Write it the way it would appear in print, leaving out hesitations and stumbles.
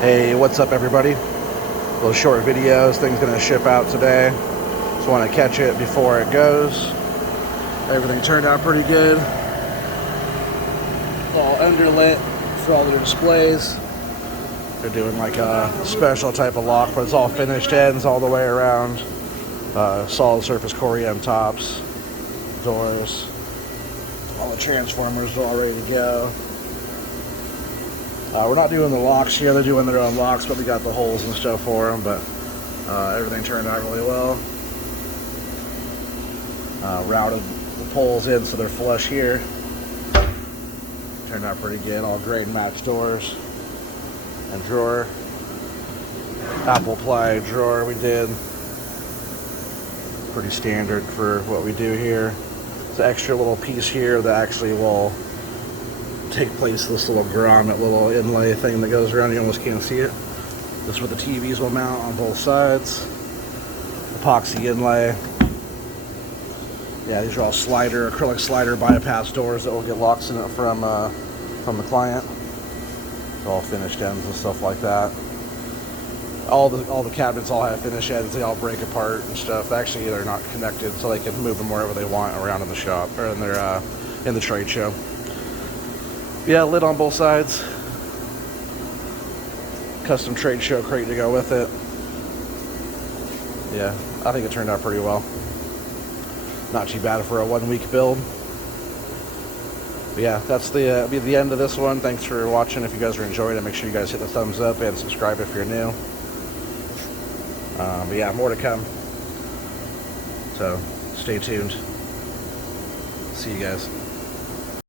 Hey, what's up everybody? Little short videos, things gonna ship out today. Just want to catch it before it goes. Everything turned out pretty good. All underlit for all their displays. They're doing like a special type of lock, but it's all finished ends all the way around. Solid surface Corian tops, doors. All the transformers are all ready to go. We're not doing the locks here, they're doing their own locks, but we got the holes and stuff for them, but everything turned out really well. Routed the poles in so they're flush here. Turned out pretty good, all grade match doors and drawer. Apple ply drawer we did. Pretty standard for what we do here. It's an extra little piece here that actually will take place this little grommet little inlay thing that goes around. You almost can't see it. This is where the TVs will mount on both sides. Epoxy inlay. Yeah, these are all acrylic slider bypass doors that will get locks in it from the client. It's all finished ends and stuff like that. All the cabinets all have finish ends. They all break apart and stuff. Actually, they're not connected, so they can move them wherever they want around in the shop or in their in the trade show. Yeah, lid on both sides. Custom trade show crate to go with it. Yeah, I think it turned out pretty well. Not too bad for a 1 week build. But yeah, that's the be the end of this one. Thanks for watching. If you guys are enjoying it, make sure you guys hit the thumbs up and subscribe if you're new. But yeah, more to come. So stay tuned. See you guys.